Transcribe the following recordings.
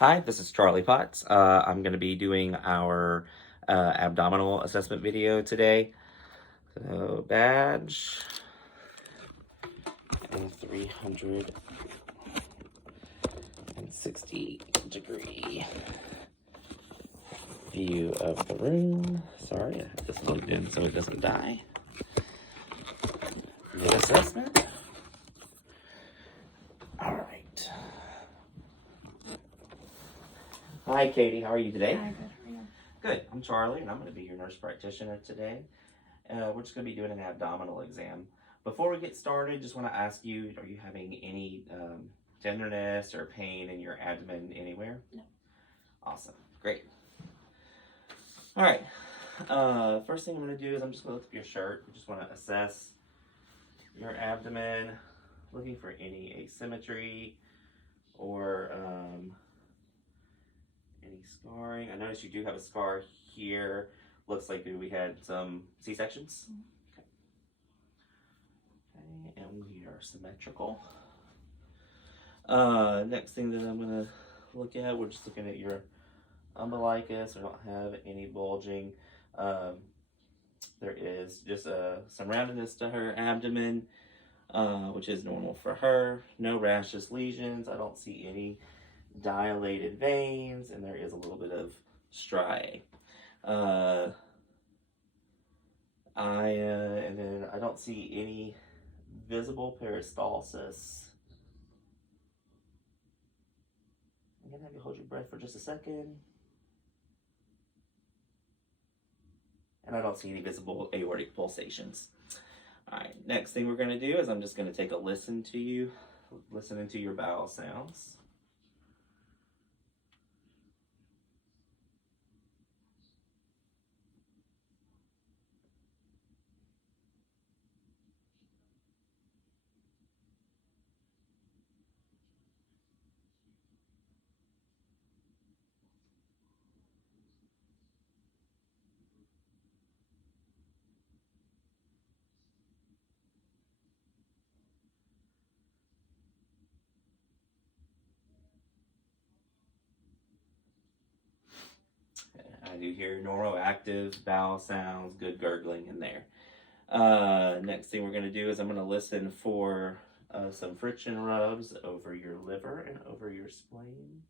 Hi, this is Charlie Potts. I'm going to be doing our abdominal assessment video today. So, badge and 360-degree view of the room. Sorry, I have this plugged in so it doesn't die. Mid assessment. All right. Hi, Katie. How are you today? Hi, good. How are you? Good. I'm Charlie, and I'm going to be your nurse practitioner today. We're just going to be doing an abdominal exam. Before we get started, just want to ask you, are you having any tenderness or pain in your abdomen anywhere? No. Awesome. Great. All right. First thing I'm going to do is I'm just going to look up your shirt. I just want to assess your abdomen, looking for any asymmetry or any scarring. I noticed you do have a scar here. Looks like we had some C-sections. Okay. Okay, and we are symmetrical. Next thing that I'm gonna look at, we're just looking at your umbilicus. We don't have any bulging. There is just some roundedness to her abdomen, which is normal for her. No rashes, lesions. I don't see any dilated veins, and there is a little bit of striae. And then I don't see any visible peristalsis. I'm gonna have you hold your breath for just a second. And I don't see any visible aortic pulsations. All right, next thing we're gonna do is I'm just gonna take a listen into your bowel sounds. I do hear normal active bowel sounds, good gurgling in there. Next thing we're going to do is I'm going to listen for some friction rubs over your liver and over your spleen.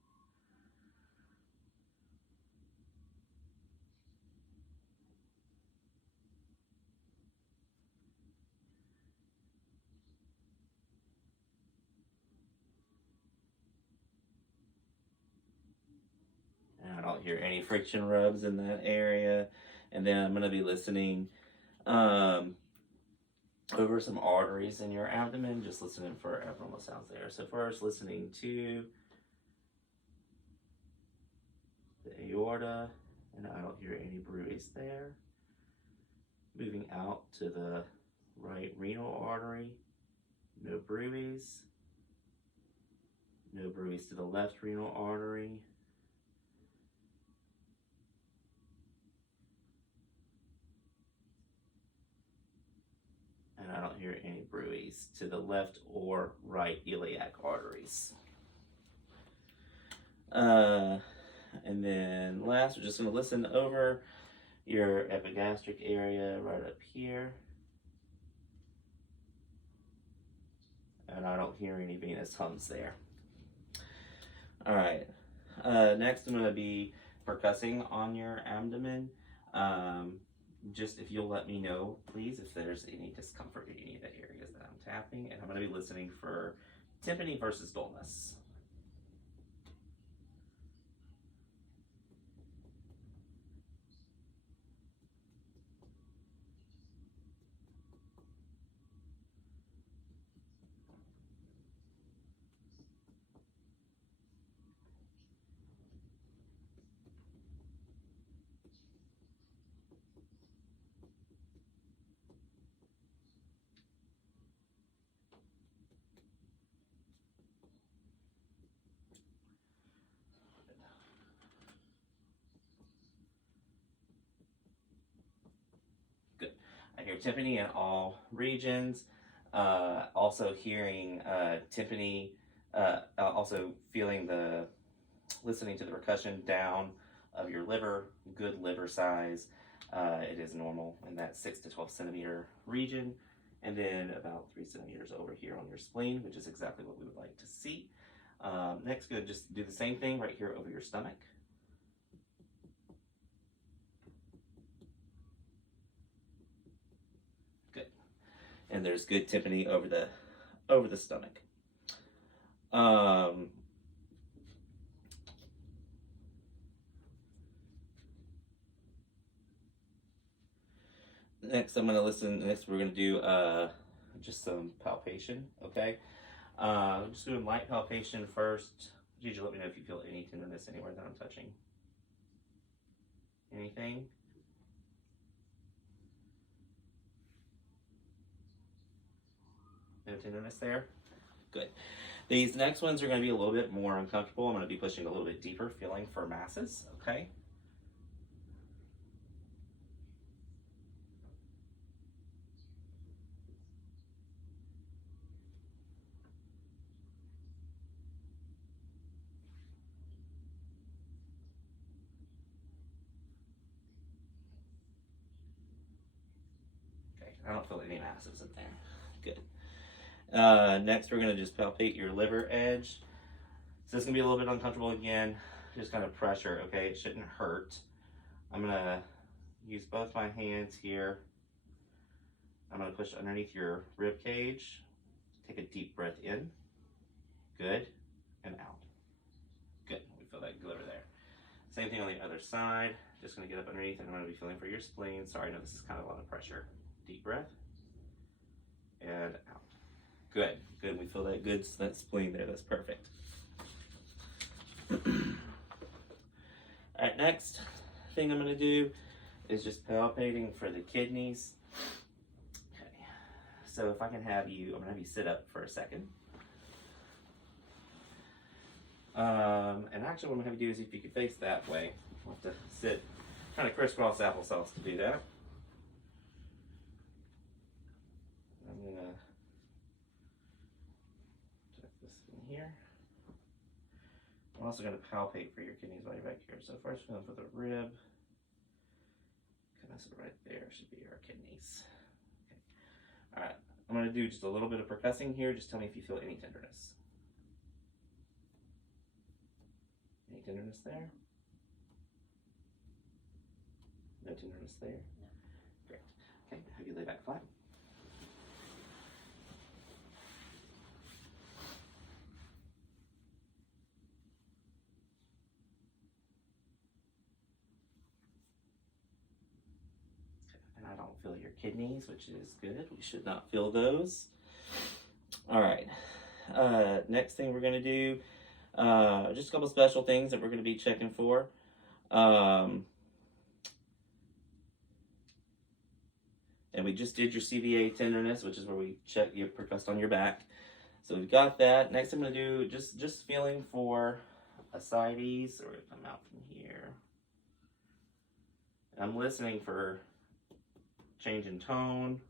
And I don't hear any friction rubs in that area. And then I'm going to be listening over some arteries in your abdomen, just listening for abnormal sounds there. So first, listening to the aorta, and I don't hear any bruits there. Moving out to the right renal artery, no bruits. No bruits to the left renal artery. And I don't hear any bruits to the left or right iliac arteries. And then last, we're just going to listen over your epigastric area right up here. And I don't hear any venous hums there. All right. Next, I'm going to be percussing on your abdomen. Just if you'll let me know, please, if there's any discomfort in any of the areas that I'm tapping. And I'm going to be listening for tympany versus dullness. Good. I hear tympany in all regions. Also hearing tympany, also feeling the listening to the percussion down of your liver, good liver size. It is normal in that 6 to 12 centimeter region, and then about 3 centimeters over here on your spleen, which is exactly what we would like to see. Next, good, just do the same thing right here over your stomach. Good. And there's good tympany over the stomach. Next, I'm going to listen. Next, we're going to do just some palpation, okay? Just doing light palpation first. Did you let me know if you feel any tenderness anywhere that I'm touching? Anything? No tenderness there? Good. These next ones are going to be a little bit more uncomfortable. I'm going to be pushing a little bit deeper, feeling for masses, okay? I don't feel any masses in there. Good. Next, we're going to just palpate your liver edge. So it's going to be a little bit uncomfortable again. Just kind of pressure, okay? It shouldn't hurt. I'm going to use both my hands here. I'm going to push underneath your rib cage. Take a deep breath in. Good. And out. Good. We feel that liver there. Same thing on the other side. Just going to get up underneath and I'm going to be feeling for your spleen. Sorry, no, this is kind of a lot of pressure. Deep breath. And out. Good. Good. We feel that good, that spleen there. That's perfect. All right, next thing I'm going to do is just palpating for the kidneys. Okay. So if I can have you, I'm going to have you sit up for a second. And actually what I'm going to have you do is if you could face that way. I'll have to sit kind of crisscross applesauce to do that. I'm going to check this in here. I'm also going to palpate for your kidneys while you're back here. So first we're going for the rib. Kind of right there should be our kidneys. Okay. All right, I'm going to do just a little bit of percussing here. Just tell me if you feel any tenderness. Any tenderness there? No tenderness there? No. Great. Okay, have you lay back flat. And I don't feel your kidneys, which is good. We should not feel those. All right. Next thing we're going to do, just a couple special things that we're going to be checking for. And we just did your CVA tenderness, which is where we check your percussed on your back. So we've got that. Next I'm going to do just feeling for ascites, or come out from here. And I'm listening for change in tone.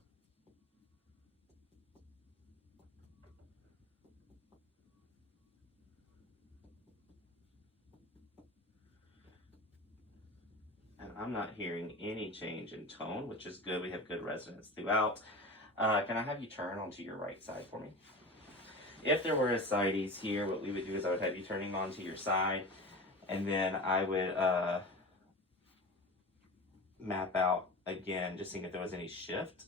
I'm not hearing any change in tone, which is good. We have good resonance throughout. Can I have you turn onto your right side for me? If there were ascites here, what we would do is I would have you turning onto your side, and then I would map out again, just seeing if there was any shift,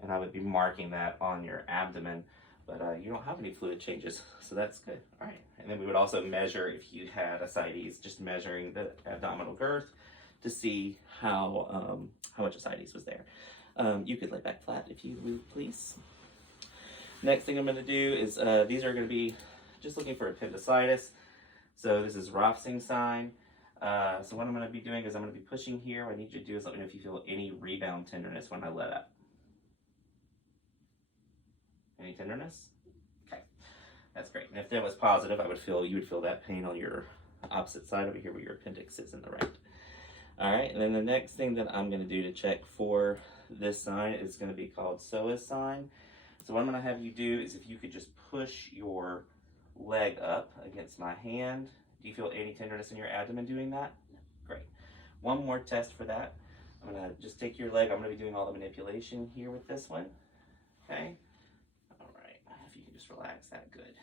and I would be marking that on your abdomen, but you don't have any fluid changes, so that's good. All right, and then we would also measure if you had ascites, just measuring the abdominal girth, to see how much ascites was there. You could lay back flat if you would, please. Next thing I'm going to do is, these are going to be just looking for appendicitis. So this is Rothschild sign. So what I'm going to be doing is I'm going to be pushing here. What I need you to do is let me know if you feel any rebound tenderness when I let up. Any tenderness? Okay, that's great. And if that was positive, you would feel that pain on your opposite side over here where your appendix is in the right. All right, and then the next thing that I'm going to do to check for this sign is going to be called psoas sign. So what I'm going to have you do is if you could just push your leg up against my hand. Do you feel any tenderness in your abdomen doing that? Great. One more test for that. I'm gonna just take your leg. I'm gonna be doing all the manipulation here with this one. Okay. All right. If you can just relax that, good.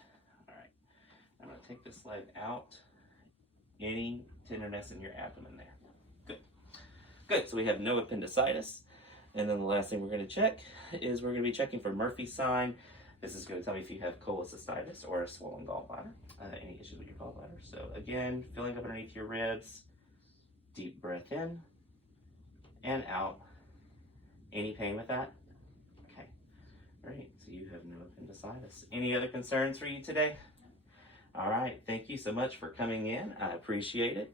All right. I'm gonna take this leg out. Any tenderness in your abdomen there? Good. Good. So we have no appendicitis. And then the last thing we're going to check is we're going to be checking for Murphy's sign. This is going to tell me if you have cholecystitis or a swollen gallbladder, any issues with your gallbladder. So again, filling up underneath your ribs, deep breath in and out. Any pain with that? Okay, great. So you have no appendicitis. Any other concerns for you today? All right, thank you so much for coming in. I appreciate it.